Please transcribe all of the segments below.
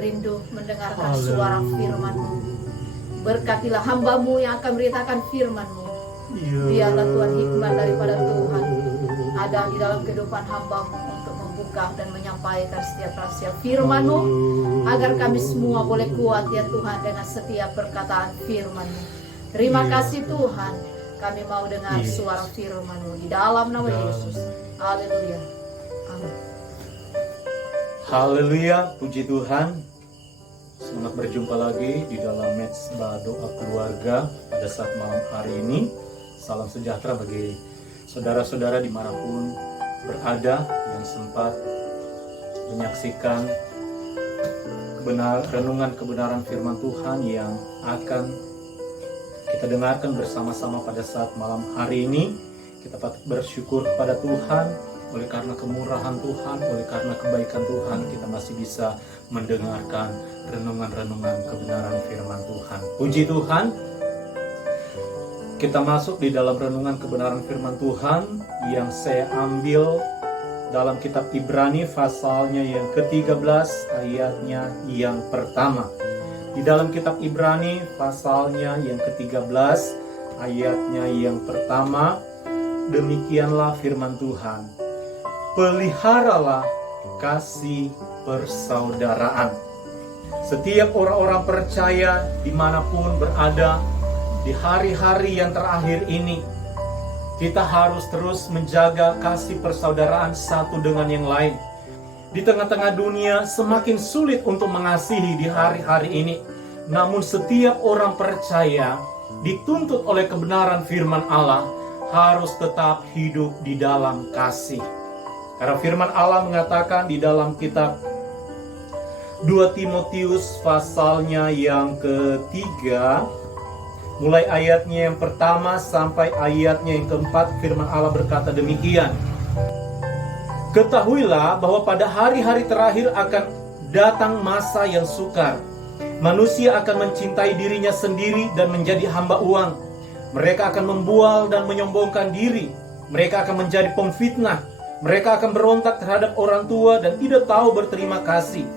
rindu mendengarkan suara firman-Mu. Berkatilah hamba-Mu yang akan beritakan firman-Mu. Biarlah Tuhan hikmat daripada Tuhan ada di dalam kehidupan hamba-Mu untuk membuka dan menyampaikan setiap rahasia firman-Mu, agar kami semua boleh kuat ya Tuhan dengan setiap perkataan firman-Mu. Terima kasih Tuhan, kami mau dengar suara firman-Mu di dalam nama Yesus. Haleluya. Amin. Haleluya, puji Tuhan. Selamat berjumpa lagi di dalam mezbah doa keluarga pada saat malam hari ini. Salam sejahtera bagi saudara-saudara dimanapun berada yang sempat menyaksikan renungan kebenaran firman Tuhan yang akan kita dengarkan bersama-sama pada saat malam hari ini. Kita patut bersyukur kepada Tuhan, oleh karena kemurahan Tuhan, oleh karena kebaikan Tuhan, kita masih bisa mendengarkan renungan-renungan kebenaran firman Tuhan. Puji Tuhan. Kita masuk di dalam renungan kebenaran firman Tuhan yang saya ambil dalam kitab Ibrani pasalnya yang ke-13 ayatnya yang pertama. Di dalam kitab Ibrani pasalnya yang ke-13 ayatnya yang pertama, demikianlah firman Tuhan. Peliharalah kasih persaudaraan. Setiap orang-orang percaya dimanapun berada, di hari-hari yang terakhir ini, kita harus terus menjaga kasih persaudaraan satu dengan yang lain. Di tengah-tengah dunia semakin sulit untuk mengasihi di hari-hari ini. Namun setiap orang percaya dituntut oleh kebenaran firman Allah harus tetap hidup di dalam kasih. Karena firman Allah mengatakan di dalam kitab 2 Timotius pasalnya yang ketiga, mulai ayatnya yang pertama sampai ayatnya yang keempat, firman Allah berkata demikian. Ketahuilah bahwa pada hari-hari terakhir akan datang masa yang sukar. Manusia akan mencintai dirinya sendiri dan menjadi hamba uang. Mereka akan membual dan menyombongkan diri. Mereka akan menjadi pemfitnah. Mereka akan berontak terhadap orang tua dan tidak tahu berterima kasih.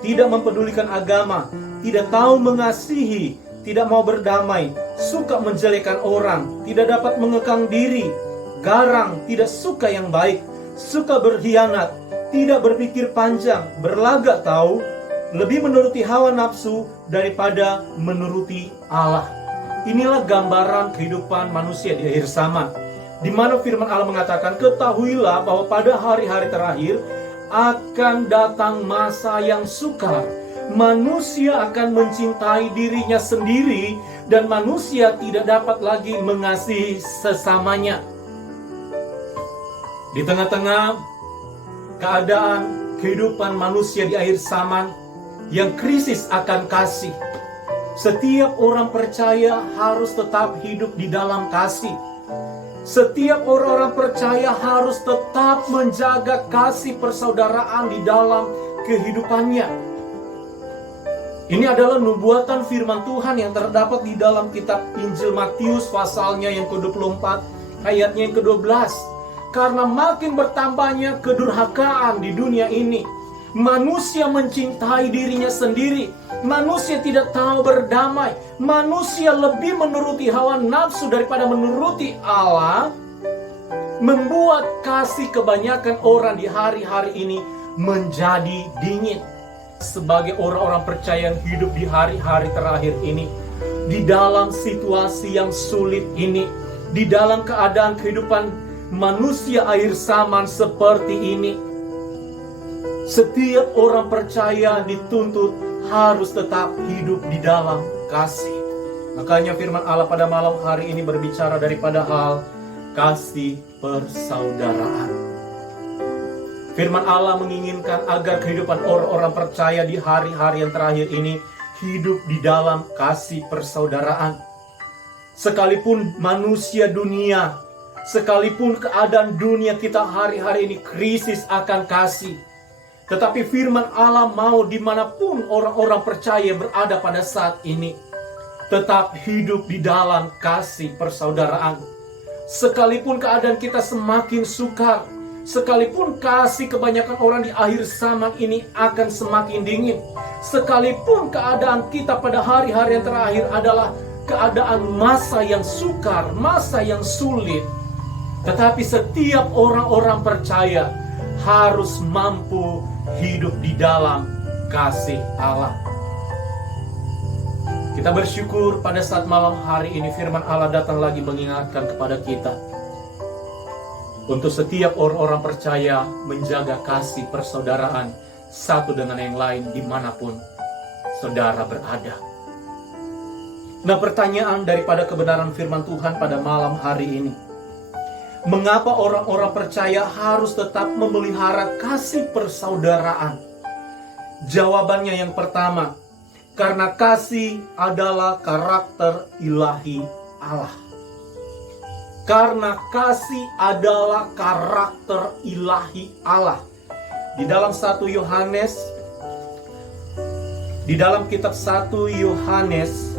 Tidak mempedulikan agama, tidak tahu mengasihi, tidak mau berdamai, suka menjelekan orang, tidak dapat mengekang diri, garang, tidak suka yang baik, suka berkhianat, tidak berpikir panjang, berlagak tahu, lebih menuruti hawa nafsu daripada menuruti Allah. Inilah gambaran kehidupan manusia di akhir zaman, di mana firman Allah mengatakan, ketahuilah bahwa pada hari-hari terakhir akan datang masa yang sukar. Manusia akan mencintai dirinya sendiri dan manusia tidak dapat lagi mengasihi sesamanya. Di tengah-tengah keadaan kehidupan manusia di akhir zaman yang krisis akan kasih, setiap orang percaya harus tetap hidup di dalam kasih. Setiap orang-orang percaya harus tetap menjaga kasih persaudaraan di dalam kehidupannya. Ini adalah nubuatan firman Tuhan yang terdapat di dalam kitab Injil Matius pasalnya yang ke-24 ayatnya yang ke-12. Karena makin bertambahnya kedurhakaan di dunia ini, manusia mencintai dirinya sendiri, manusia tidak tahu berdamai, manusia lebih menuruti hawa nafsu daripada menuruti Allah, membuat kasih kebanyakan orang di hari-hari ini menjadi dingin. Sebagai orang-orang percaya yang hidup di hari-hari terakhir ini, di dalam situasi yang sulit ini, di dalam keadaan kehidupan manusia akhir zaman seperti ini, setiap orang percaya dituntut harus tetap hidup di dalam kasih. Makanya firman Allah pada malam hari ini berbicara daripada hal kasih persaudaraan. Firman Allah menginginkan agar kehidupan orang-orang percaya di hari-hari yang terakhir ini hidup di dalam kasih persaudaraan. Sekalipun manusia dunia, sekalipun keadaan dunia kita hari-hari ini krisis akan kasih, tetapi firman Allah mau dimanapun orang-orang percaya berada pada saat ini, tetap hidup di dalam kasih persaudaraan. Sekalipun keadaan kita semakin sukar, Sekalipun kasih kebanyakan orang di akhir zaman ini akan semakin dingin, sekalipun keadaan kita pada hari-hari yang terakhir adalah keadaan masa yang sukar, masa yang sulit, tetapi setiap orang-orang percaya harus mampu hidup di dalam kasih Allah. Kita bersyukur pada saat malam hari ini firman Allah datang lagi mengingatkan kepada kita untuk setiap orang-orang percaya menjaga kasih persaudaraan satu dengan yang lain dimanapun saudara berada. Nah, pertanyaan daripada kebenaran firman Tuhan pada malam hari ini, mengapa orang-orang percaya harus tetap memelihara kasih persaudaraan? Jawabannya yang pertama, karena kasih adalah karakter ilahi Allah. Karena kasih adalah karakter ilahi Allah. Di dalam 1 Yohanes, di dalam kitab 1 Yohanes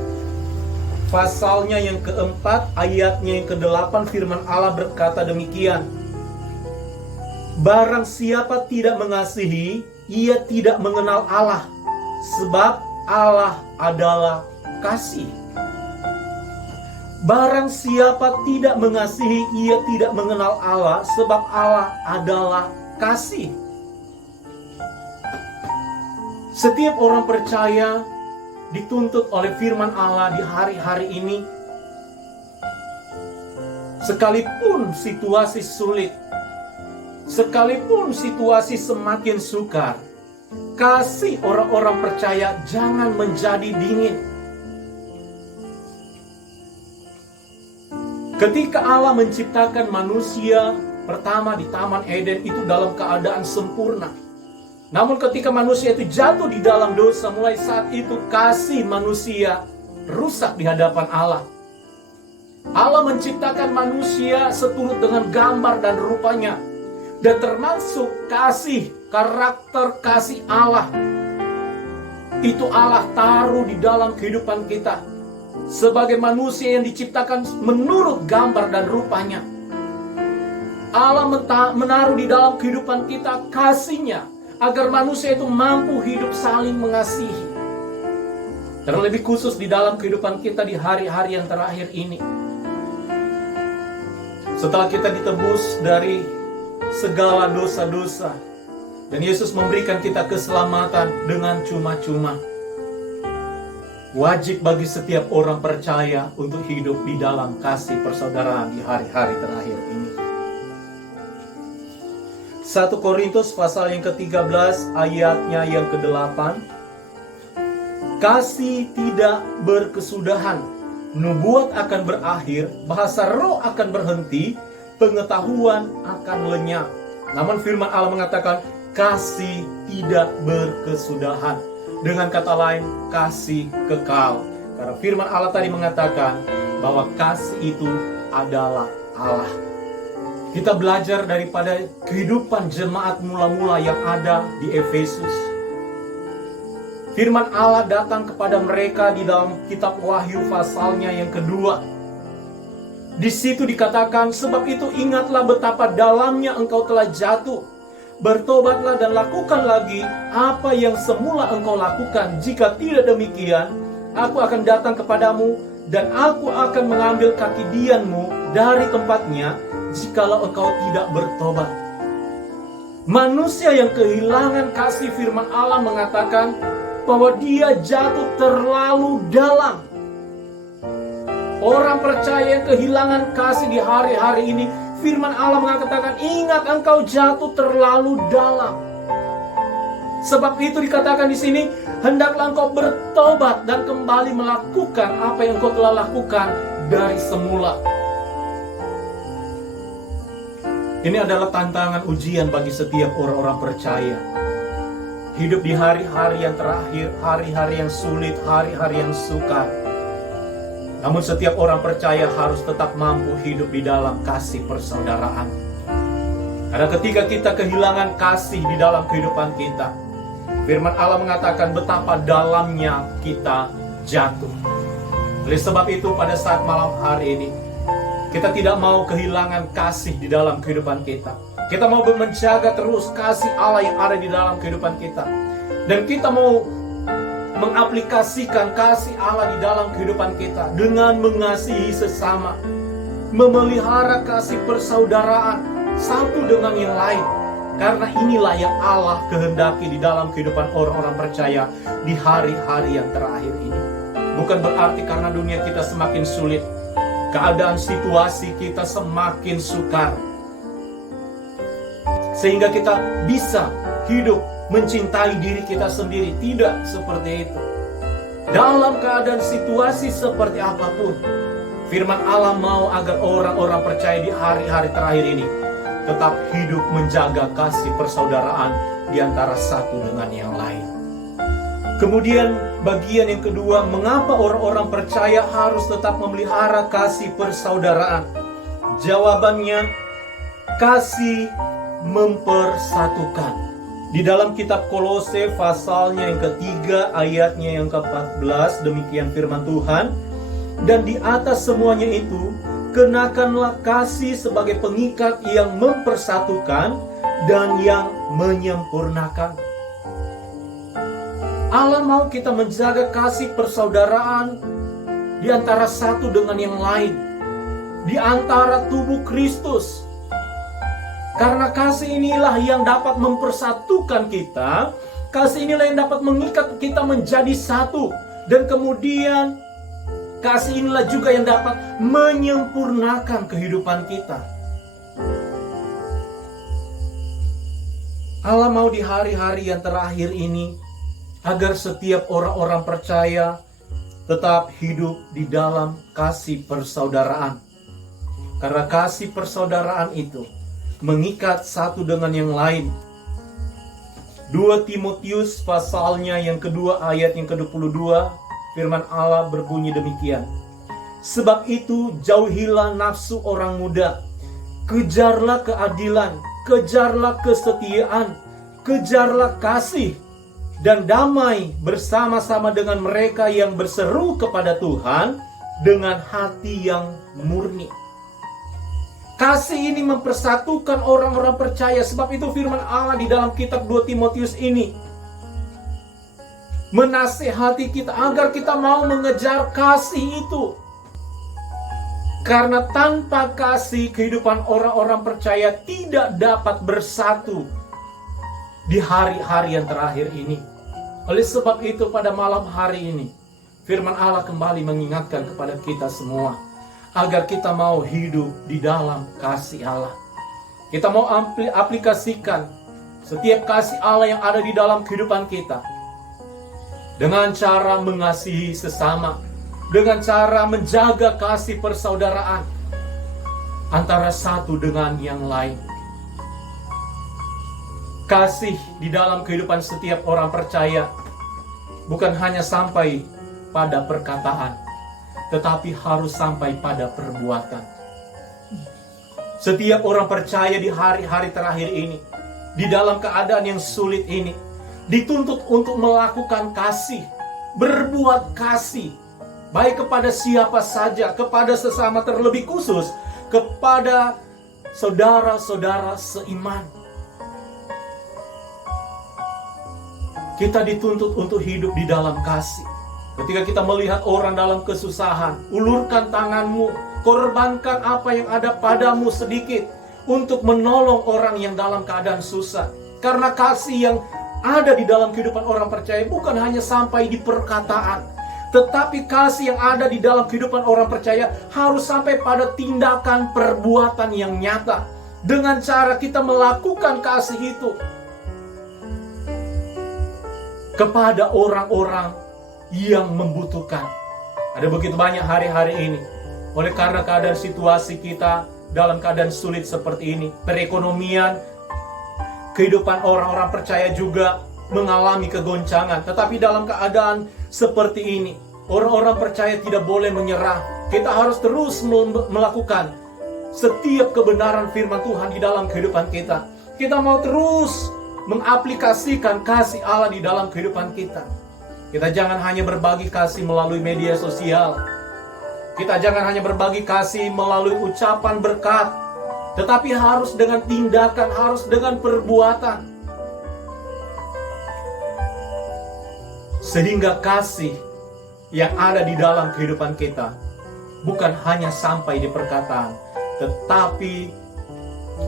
pasalnya yang keempat, ayatnya yang ke-8, firman Allah berkata demikian. Barang siapa tidak mengasihi, ia tidak mengenal Allah, sebab Allah adalah kasih. Barang siapa tidak mengasihi, ia tidak mengenal Allah, sebab Allah adalah kasih. Setiap orang percaya dituntut oleh firman Allah di hari-hari ini, sekalipun situasi sulit, sekalipun situasi semakin sukar, kasih orang-orang percaya jangan menjadi dingin. Ketika Allah menciptakan manusia pertama di Taman Eden itu dalam keadaan sempurna. Namun ketika manusia itu jatuh di dalam dosa, mulai saat itu kasih manusia rusak di hadapan Allah. Allah menciptakan manusia seturut dengan gambar dan rupanya. Dan termasuk kasih, karakter kasih Allah. Itu Allah taruh di dalam kehidupan kita. Sebagai manusia yang diciptakan menurut gambar dan rupanya. Allah menaruh di dalam kehidupan kita kasih-Nya, agar manusia itu mampu hidup saling mengasihi. Terlebih khusus di dalam kehidupan kita di hari-hari yang terakhir ini. Setelah kita ditebus dari segala dosa-dosa, dan Yesus memberikan kita keselamatan dengan cuma-cuma, wajib bagi setiap orang percaya untuk hidup di dalam kasih persaudaraan di hari-hari terakhir ini. 1 Korintus pasal yang ke-13 ayatnya yang ke-8. Kasih tidak berkesudahan, nubuat akan berakhir, bahasa roh akan berhenti, pengetahuan akan lenyap. Namun firman Allah mengatakan kasih tidak berkesudahan. Dengan kata lain, kasih kekal. Karena firman Allah tadi mengatakan bahwa kasih itu adalah Allah. Kita belajar daripada kehidupan jemaat mula-mula yang ada di Efesus. Firman Allah datang kepada mereka di dalam kitab Wahyu pasalnya yang kedua. Di situ dikatakan, sebab itu ingatlah betapa dalamnya engkau telah jatuh. Bertobatlah dan lakukan lagi apa yang semula engkau lakukan. Jika tidak demikian, aku akan datang kepadamu dan aku akan mengambil kaki dianmu dari tempatnya, jikalau engkau tidak bertobat. Manusia yang kehilangan kasih firman Allah mengatakan bahwa dia jatuh terlalu dalam. Orang percaya yang kehilangan kasih di hari-hari ini, firman Allah mengatakan, ingat engkau jatuh terlalu dalam. Sebab itu dikatakan di sini, hendaklah engkau bertobat dan kembali melakukan apa yang engkau telah lakukan dari semula. Ini adalah tantangan ujian bagi setiap orang-orang percaya. Hidup di hari-hari yang terakhir, hari-hari yang sulit, hari-hari yang sukar. Namun setiap orang percaya harus tetap mampu hidup di dalam kasih persaudaraan. Karena ketika kita kehilangan kasih di dalam kehidupan kita, firman Allah mengatakan betapa dalamnya kita jatuh. Oleh sebab itu pada saat malam hari ini, kita tidak mau kehilangan kasih di dalam kehidupan kita. Kita mau menjaga terus kasih Allah yang ada di dalam kehidupan kita. Dan kita mau mengaplikasikan kasih Allah di dalam kehidupan kita dengan mengasihi sesama, memelihara kasih persaudaraan satu dengan yang lain. Karena inilah yang Allah kehendaki di dalam kehidupan orang-orang percaya di hari-hari yang terakhir ini. Bukan berarti karena dunia kita semakin sulit, keadaan situasi kita semakin sukar, sehingga kita bisa hidup mencintai diri kita sendiri. Tidak seperti itu. Dalam keadaan situasi seperti apapun, firman Allah mau agar orang-orang percaya di hari-hari terakhir ini tetap hidup menjaga kasih persaudaraan di antara satu dengan yang lain. Kemudian bagian yang kedua, mengapa orang-orang percaya harus tetap memelihara kasih persaudaraan? Jawabannya, kasih mempersatukan. Di dalam kitab Kolose pasalnya yang ketiga ayatnya yang ke-14 demikian firman Tuhan. Dan di atas semuanya itu kenakanlah kasih sebagai pengikat yang mempersatukan dan yang menyempurnakan. Allah mau kita menjaga kasih persaudaraan di antara satu dengan yang lain, di antara tubuh Kristus. Karena kasih inilah yang dapat mempersatukan kita. Kasih inilah yang dapat mengikat kita menjadi satu. Dan kemudian kasih inilah juga yang dapat menyempurnakan kehidupan kita. Allah mau di hari-hari yang terakhir ini agar setiap orang-orang percaya tetap hidup di dalam kasih persaudaraan. Karena kasih persaudaraan itu mengikat satu dengan yang lain. 2 Timotius pasalnya yang kedua ayat yang ke-22 firman Allah berbunyi demikian. Sebab itu jauhilah nafsu orang muda, kejarlah keadilan, kejarlah kesetiaan, kejarlah kasih dan damai bersama-sama dengan mereka yang berseru kepada Tuhan dengan hati yang murni. Kasih ini mempersatukan orang-orang percaya. Sebab itu firman Allah di dalam kitab 2 Timotius ini menasihati kita agar kita mau mengejar kasih itu. Karena tanpa kasih, kehidupan orang-orang percaya tidak dapat bersatu di hari-hari yang terakhir ini. Oleh sebab itu pada malam hari ini firman Allah kembali mengingatkan kepada kita semua agar kita mau hidup di dalam kasih Allah. Kita mau aplikasikan setiap kasih Allah yang ada di dalam kehidupan kita dengan cara mengasihi sesama, dengan cara menjaga kasih persaudaraan antara satu dengan yang lain. Kasih di dalam kehidupan setiap orang percaya bukan hanya sampai pada perkataan, tetapi harus sampai pada perbuatan. Setiap orang percaya di hari-hari terakhir ini, di dalam keadaan yang sulit ini, dituntut untuk melakukan kasih, berbuat kasih, baik kepada siapa saja, kepada sesama, terlebih khusus kepada saudara-saudara seiman. Kita dituntut untuk hidup di dalam kasih. Ketika kita melihat orang dalam kesusahan, ulurkan tanganmu, korbankan apa yang ada padamu sedikit untuk menolong orang yang dalam keadaan susah. Karena kasih yang ada di dalam kehidupan orang percaya bukan hanya sampai di perkataan, tetapi kasih yang ada di dalam kehidupan orang percaya harus sampai pada tindakan perbuatan yang nyata. Dengan cara kita melakukan kasih itu kepada orang-orang yang membutuhkan. Ada begitu banyak hari-hari ini, oleh karena keadaan situasi kita dalam keadaan sulit seperti ini, perekonomian, kehidupan orang-orang percaya juga mengalami kegoncangan. Tetapi dalam keadaan seperti ini, orang-orang percaya tidak boleh menyerah. Kita harus terus melakukan setiap kebenaran firman Tuhan di dalam kehidupan kita. Kita mau terus mengaplikasikan kasih Allah di dalam kehidupan kita. Kita jangan hanya berbagi kasih melalui media sosial. Kita jangan hanya berbagi kasih melalui ucapan berkat. tetapi harus dengan tindakan, harus dengan perbuatan. Sehingga kasih yang ada di dalam kehidupan kita bukan hanya sampai di perkataan, tetapi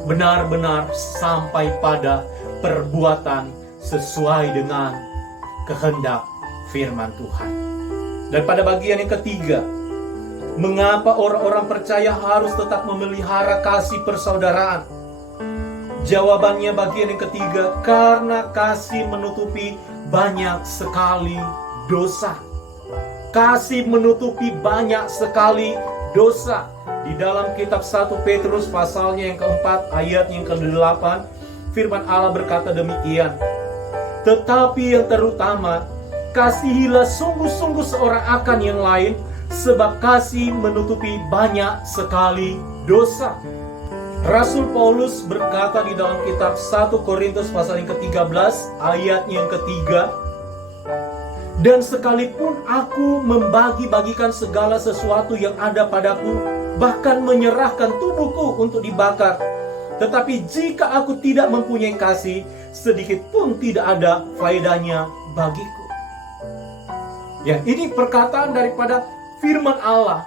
benar-benar sampai pada perbuatan sesuai dengan kehendak firman Tuhan. Dan pada bagian yang ketiga, mengapa orang-orang percaya harus tetap memelihara kasih persaudaraan? Jawabannya bagian yang ketiga, karena kasih menutupi banyak sekali dosa. Kasih menutupi banyak sekali dosa. Di dalam kitab 1 Petrus pasalnya yang keempat, ayat yang ke-8, firman Allah berkata demikian. Tetapi yang terutama, kasihilah sungguh-sungguh seorang akan yang lain, sebab kasih menutupi banyak sekali dosa. Rasul Paulus berkata di dalam kitab 1 Korintus pasal yang ke-13, ayat yang ketiga, dan sekalipun aku membagi-bagikan segala sesuatu yang ada padaku, bahkan menyerahkan tubuhku untuk dibakar, tetapi jika aku tidak mempunyai kasih, sedikit pun tidak ada faedahnya bagiku. Ya, ini perkataan daripada firman Allah.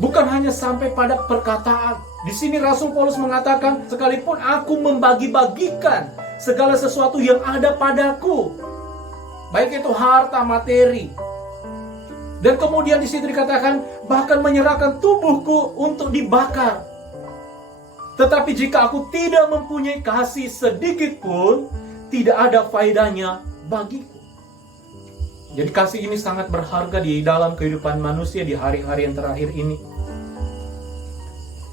Bukan hanya sampai pada perkataan. Di sini Rasul Paulus mengatakan, sekalipun aku membagi-bagikan segala sesuatu yang ada padaku, baik itu harta, materi. Dan kemudian di situ dikatakan, bahkan menyerahkan tubuhku untuk dibakar. Tetapi jika aku tidak mempunyai kasih sedikit pun, tidak ada faedahnya bagiku. Jadi kasih ini sangat berharga di dalam kehidupan manusia di hari-hari yang terakhir ini,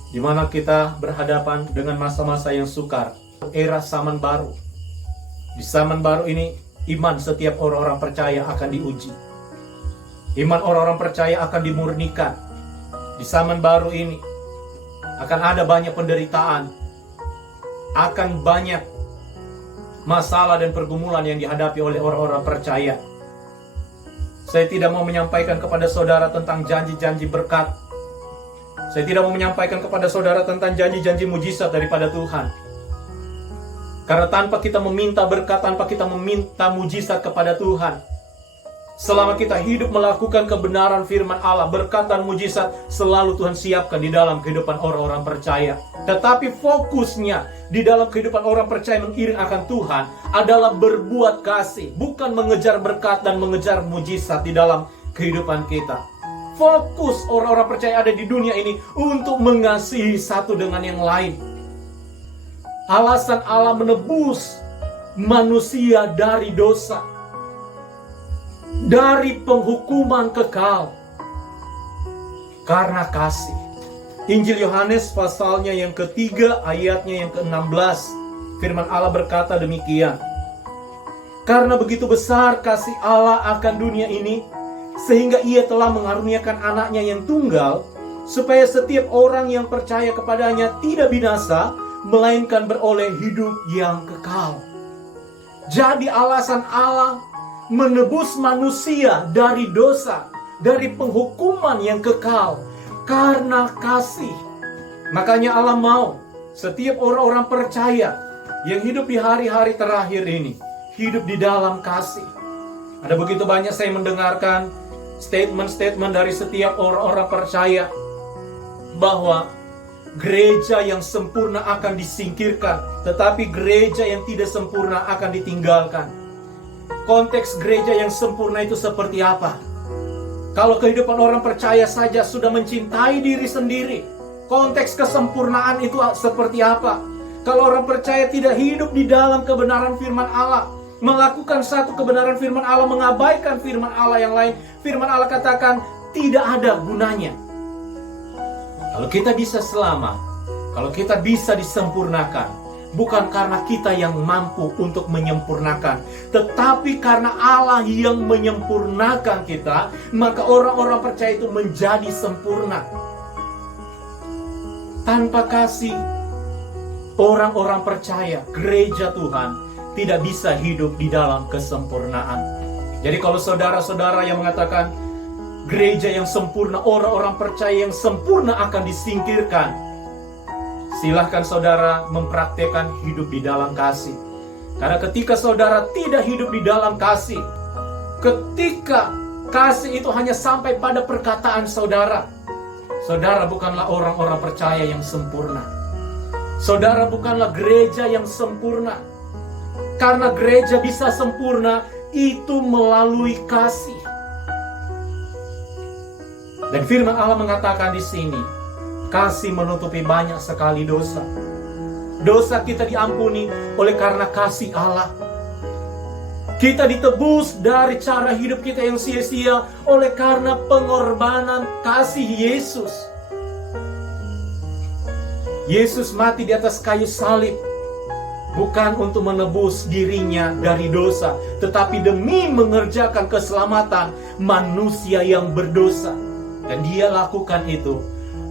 di mana kita berhadapan dengan masa-masa yang sukar, era zaman baru. Di zaman baru ini, iman setiap orang-orang percaya akan diuji. Iman orang-orang percaya akan dimurnikan. Di zaman baru ini akan ada banyak penderitaan, akan banyak masalah dan pergumulan yang dihadapi oleh orang-orang percaya. Saya tidak mau menyampaikan kepada saudara tentang janji-janji berkat. Saya tidak mau menyampaikan kepada saudara tentang janji-janji mujizat daripada Tuhan. Karena tanpa kita meminta berkat, tanpa kita meminta mujizat kepada Tuhan, selama kita hidup melakukan kebenaran firman Allah, berkat dan mujizat selalu Tuhan siapkan di dalam kehidupan orang-orang percaya. Tetapi fokusnya di dalam kehidupan orang percaya mengiring akan Tuhan adalah berbuat kasih, bukan mengejar berkat dan mengejar mujizat di dalam kehidupan kita. Fokus orang-orang percaya ada di dunia ini untuk mengasihi satu dengan yang lain. Alasan Allah menebus manusia dari dosa, dari penghukuman kekal, karena kasih. Injil Yohanes pasalnya yang ketiga, ayatnya yang ke-16, firman Allah berkata demikian. Karena begitu besar kasih Allah akan dunia ini, sehingga ia telah mengaruniakan anaknya yang tunggal, supaya setiap orang yang percaya kepadanya tidak binasa, melainkan beroleh hidup yang kekal. Jadi alasan Allah menebus manusia dari dosa, dari penghukuman yang kekal, karena kasih. Makanya Allah mau setiap orang-orang percaya yang hidup di hari-hari terakhir ini hidup di dalam kasih. Ada begitu banyak saya mendengarkan statement-statement dari setiap orang-orang percaya bahwa gereja yang sempurna akan disingkirkan, tetapi gereja yang tidak sempurna akan ditinggalkan. Konteks gereja yang sempurna itu seperti apa? Kalau kehidupan orang percaya saja sudah mencintai diri sendiri, konteks kesempurnaan itu seperti apa? Kalau orang percaya tidak hidup di dalam kebenaran firman Allah, melakukan satu kebenaran firman Allah, mengabaikan firman Allah yang lain, firman Allah katakan tidak ada gunanya. Kalau kita bisa selamat, kalau kita bisa disempurnakan, bukan karena kita yang mampu untuk menyempurnakan, tetapi karena Allah yang menyempurnakan kita, maka orang-orang percaya itu menjadi sempurna. Tanpa kasih, orang-orang percaya, gereja Tuhan tidak bisa hidup di dalam kesempurnaan. Jadi kalau saudara-saudara yang mengatakan gereja yang sempurna, orang-orang percaya yang sempurna akan disingkirkan, Silahkan saudara mempraktekkan hidup di dalam kasih. Karena ketika saudara tidak hidup di dalam kasih, ketika kasih itu hanya sampai pada perkataan saudara, saudara bukanlah orang-orang percaya yang sempurna. Saudara bukanlah gereja yang sempurna. Karena gereja bisa sempurna itu melalui kasih. Dan firman Allah mengatakan di sini, kasih menutupi banyak sekali dosa. Dosa kita diampuni oleh karena kasih Allah. Kita ditebus dari cara hidup kita yang sia-sia oleh karena pengorbanan kasih Yesus. Yesus mati di atas kayu salib bukan untuk menebus dirinya dari dosa, tetapi demi mengerjakan keselamatan manusia yang berdosa. Dan dia lakukan itu,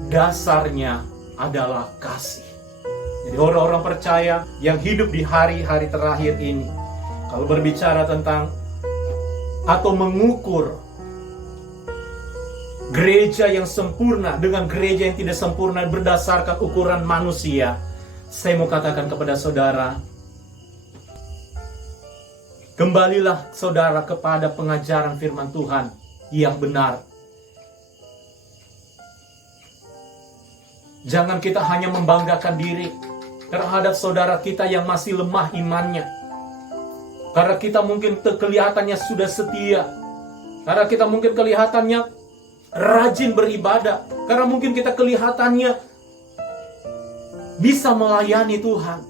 dasarnya adalah kasih. Jadi orang-orang percaya yang hidup di hari-hari terakhir ini, kalau berbicara tentang atau mengukur gereja yang sempurna dengan gereja yang tidak sempurna berdasarkan ukuran manusia, saya mau katakan kepada saudara, kembalilah saudara kepada pengajaran firman Tuhan yang benar. Jangan kita hanya membanggakan diri terhadap saudara kita yang masih lemah imannya. Karena kita mungkin kelihatannya sudah setia. Karena kita mungkin kelihatannya rajin beribadah. Karena mungkin kita kelihatannya bisa melayani Tuhan.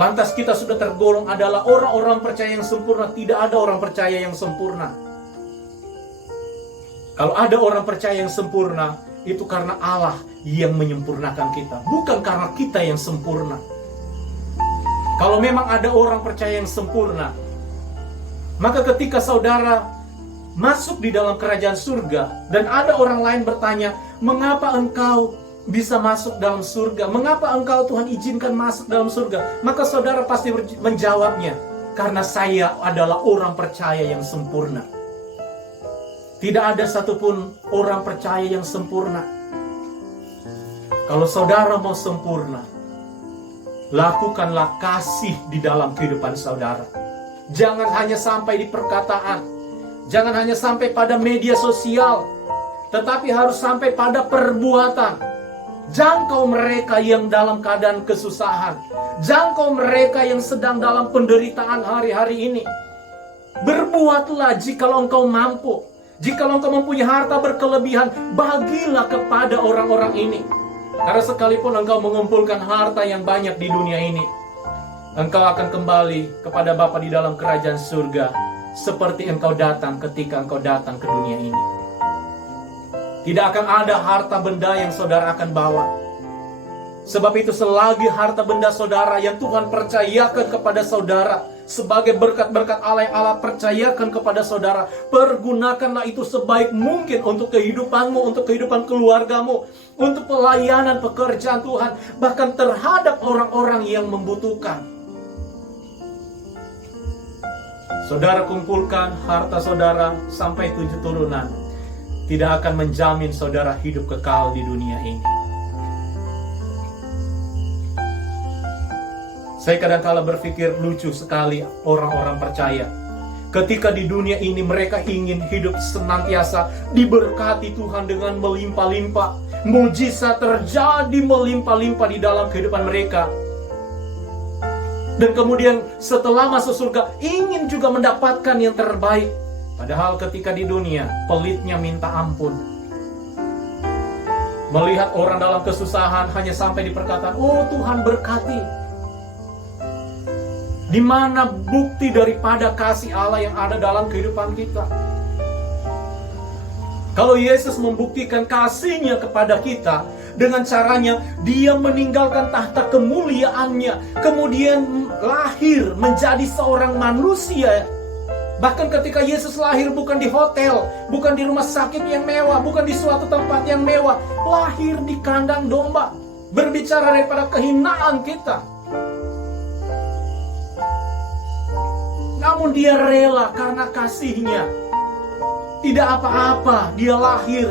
Lantas kita sudah tergolong adalah orang-orang percaya yang sempurna. Tidak ada orang percaya yang sempurna. Kalau ada orang percaya yang sempurna, itu karena Allah yang menyempurnakan kita, bukan karena kita yang sempurna. Kalau memang ada orang percaya yang sempurna, maka ketika saudara masuk di dalam kerajaan surga dan ada orang lain bertanya, mengapa engkau bisa masuk dalam surga? Mengapa engkau Tuhan izinkan masuk dalam surga? Maka saudara pasti menjawabnya, karena saya adalah orang percaya yang sempurna. Tidak ada satupun orang percaya yang sempurna. Kalau saudara mau sempurna, lakukanlah kasih di dalam kehidupan saudara. Jangan hanya sampai di perkataan, jangan hanya sampai pada media sosial, tetapi harus sampai pada perbuatan. Jangkau mereka yang dalam keadaan kesusahan, jangkau mereka yang sedang dalam penderitaan hari-hari ini. Berbuatlah jikalau engkau mampu. Jikalau engkau mempunyai harta berkelebihan, bagilah kepada orang-orang ini. Karena sekalipun engkau mengumpulkan harta yang banyak di dunia ini, engkau akan kembali kepada Bapa di dalam kerajaan surga seperti engkau datang ketika engkau datang ke dunia ini. Tidak akan ada harta benda yang saudara akan bawa. Sebab itu selagi harta benda saudara yang Tuhan percayakan kepada saudara sebagai berkat-berkat Allah yang Allah percayakan kepada saudara, pergunakanlah itu sebaik mungkin untuk kehidupanmu, untuk kehidupan keluargamu, untuk pelayanan pekerjaan Tuhan, bahkan terhadap orang-orang yang membutuhkan. Saudara kumpulkan harta saudara sampai 7 turunan, tidak akan menjamin saudara hidup kekal di dunia ini. Saya kadang-kala berpikir lucu sekali orang-orang percaya. Ketika di dunia ini mereka ingin hidup senantiasa diberkati Tuhan dengan melimpah-limpah. Mujizat terjadi melimpah-limpah di dalam kehidupan mereka. Dan kemudian setelah masuk surga ingin juga mendapatkan yang terbaik. Padahal ketika di dunia pelitnya minta ampun. Melihat orang dalam kesusahan hanya sampai di perkataan, oh Tuhan berkati. Di mana bukti daripada kasih Allah yang ada dalam kehidupan kita? Kalau Yesus membuktikan kasih-Nya kepada kita dengan caranya Dia meninggalkan tahta kemuliaannya, kemudian lahir menjadi seorang manusia. Bahkan ketika Yesus lahir bukan di hotel, bukan di rumah sakit yang mewah, bukan di suatu tempat yang mewah, lahir di kandang domba. Berbicara daripada kehinaan kita. Namun Dia rela karena kasih-Nya. Tidak apa-apa Dia lahir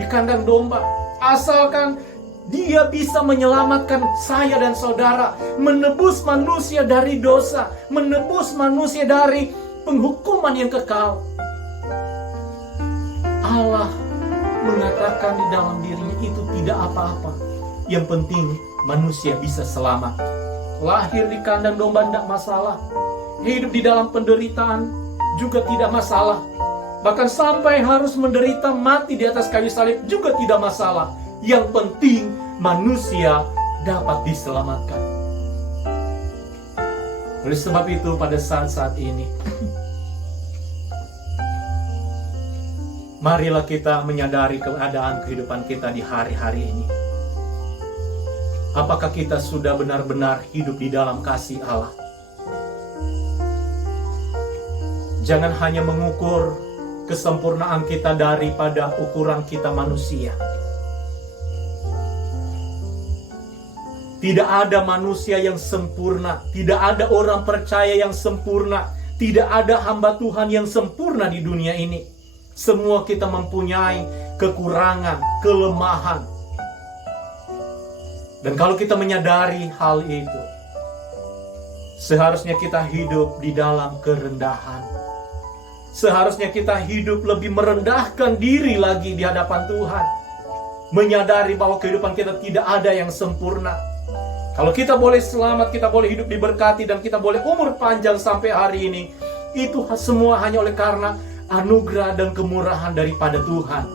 di kandang domba. Asalkan Dia bisa menyelamatkan saya dan saudara, menebus manusia dari dosa, menebus manusia dari penghukuman yang kekal. Allah mengatakan di dalam dirinya itu tidak apa-apa. Yang penting manusia bisa selamat. Lahir di kandang domba tidak masalah. Hidup di dalam penderitaan juga tidak masalah. Bahkan sampai harus menderita mati di atas kayu salib juga tidak masalah. Yang penting manusia dapat diselamatkan. Oleh sebab itu pada saat-saat ini, marilah kita menyadari keadaan kehidupan kita di hari-hari ini. Apakah kita sudah benar-benar hidup di dalam kasih Allah? Jangan hanya mengukur kesempurnaan kita daripada ukuran kita manusia. Tidak ada manusia yang sempurna, tidak ada orang percaya yang sempurna, tidak ada hamba Tuhan yang sempurna di dunia ini. Semua kita mempunyai kekurangan, kelemahan. Dan kalau kita menyadari hal itu, seharusnya kita hidup di dalam kerendahan. Seharusnya kita hidup lebih merendahkan diri lagi di hadapan Tuhan. Menyadari bahwa kehidupan kita tidak ada yang sempurna. Kalau kita boleh selamat, kita boleh hidup diberkati, dan kita boleh umur panjang sampai hari ini, itu semua hanya oleh karena anugerah dan kemurahan daripada Tuhan.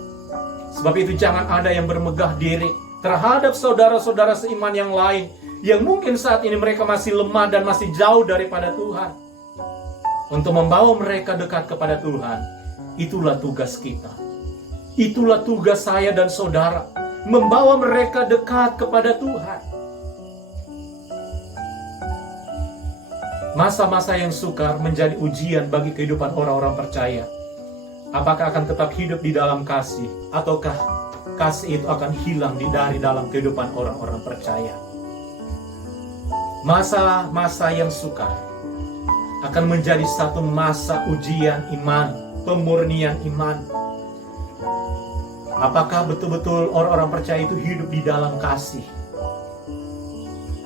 Sebab itu jangan ada yang bermegah diri terhadap saudara-saudara seiman yang lain, yang mungkin saat ini mereka masih lemah dan masih jauh daripada Tuhan. Untuk membawa mereka dekat kepada Tuhan, itulah tugas kita. Itulah tugas saya dan saudara, membawa mereka dekat kepada Tuhan. Masa-masa yang sukar menjadi ujian bagi kehidupan orang-orang percaya. Apakah akan tetap hidup di dalam kasih, ataukah kasih itu akan hilang dari dalam kehidupan orang-orang percaya? Masa-masa yang sukar akan menjadi satu masa ujian iman, pemurnian iman. Apakah betul-betul orang-orang percaya itu hidup di dalam kasih,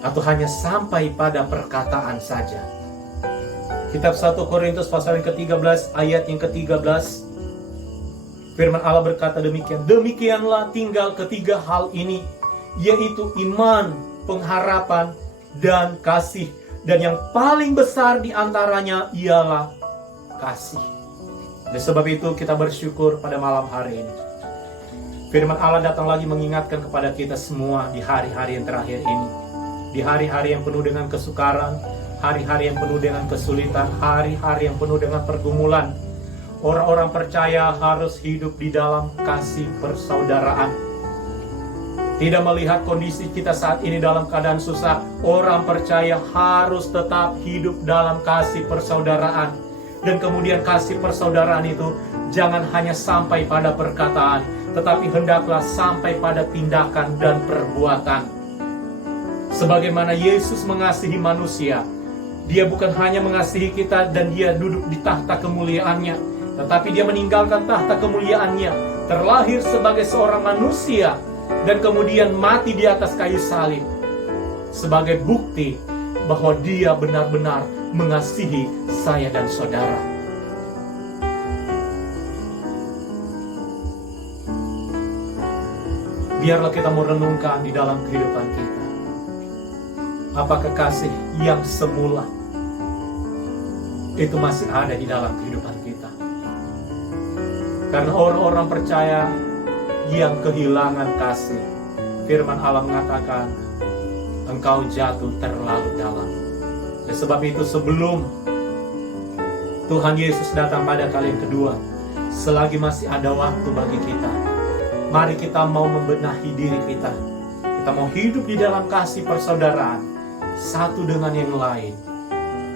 atau hanya sampai pada perkataan saja? Kitab 1 Korintus pasal yang ke-13 ayat yang ke-13, firman Allah berkata demikian, demikianlah tinggal ketiga hal ini, yaitu iman, pengharapan, dan kasih. Dan yang paling besar di antaranya ialah kasih. Oleh sebab itu kita bersyukur pada malam hari ini. Firman Allah datang lagi mengingatkan kepada kita semua di hari-hari yang terakhir ini. Di hari-hari yang penuh dengan kesukaran, hari-hari yang penuh dengan kesulitan, hari-hari yang penuh dengan pergumulan, orang-orang percaya harus hidup di dalam kasih persaudaraan. Tidak melihat kondisi kita saat ini dalam keadaan susah, orang percaya harus tetap hidup dalam kasih persaudaraan. Dan kemudian kasih persaudaraan itu jangan hanya sampai pada perkataan, tetapi hendaklah sampai pada tindakan dan perbuatan. Sebagaimana Yesus mengasihi manusia, Dia bukan hanya mengasihi kita dan Dia duduk di tahta kemuliaannya, tetapi Dia meninggalkan tahta kemuliaannya, terlahir sebagai seorang manusia, dan kemudian mati di atas kayu salib sebagai bukti bahwa Dia benar-benar mengasihi saya dan saudara. Biarlah kita merenungkan di dalam kehidupan kita, apakah kasih yang semula itu masih ada di dalam kehidupan kita? Karena orang-orang percaya yang kehilangan kasih, firman Allah mengatakan, engkau jatuh terlalu dalam. Dan sebab itu sebelum Tuhan Yesus datang pada kali yang kedua, selagi masih ada waktu bagi kita, mari kita mau membenahi diri kita. Kita mau hidup di dalam kasih persaudaraan, satu dengan yang lain,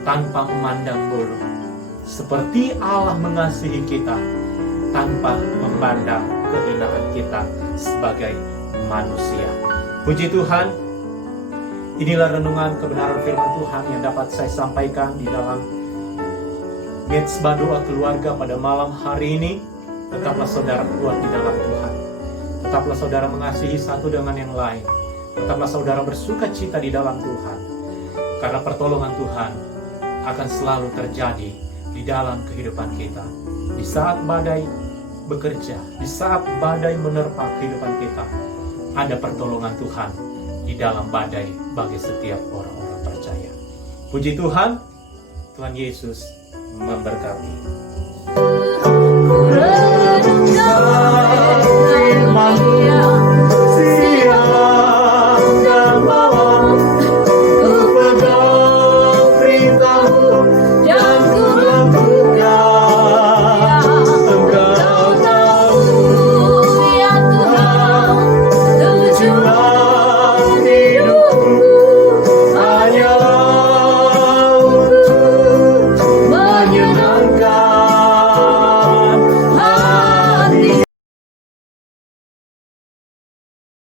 tanpa memandang bulu. Seperti Allah mengasihi kita, tanpa memandang kehinaan kita sebagai manusia. Puji Tuhan, inilah renungan kebenaran firman Tuhan yang dapat saya sampaikan di dalam mitsbah doa keluarga pada malam hari ini. Tetaplah saudara kuat di dalam Tuhan. Tetaplah saudara mengasihi satu dengan yang lain. Tetaplah saudara bersuka cita di dalam Tuhan, karena pertolongan Tuhan akan selalu terjadi di dalam kehidupan kita. Di saat badai bekerja, di saat badai menerpa kehidupan kita, ada pertolongan Tuhan di dalam badai bagi setiap orang-orang percaya. Puji Tuhan, Tuhan Yesus memberkati.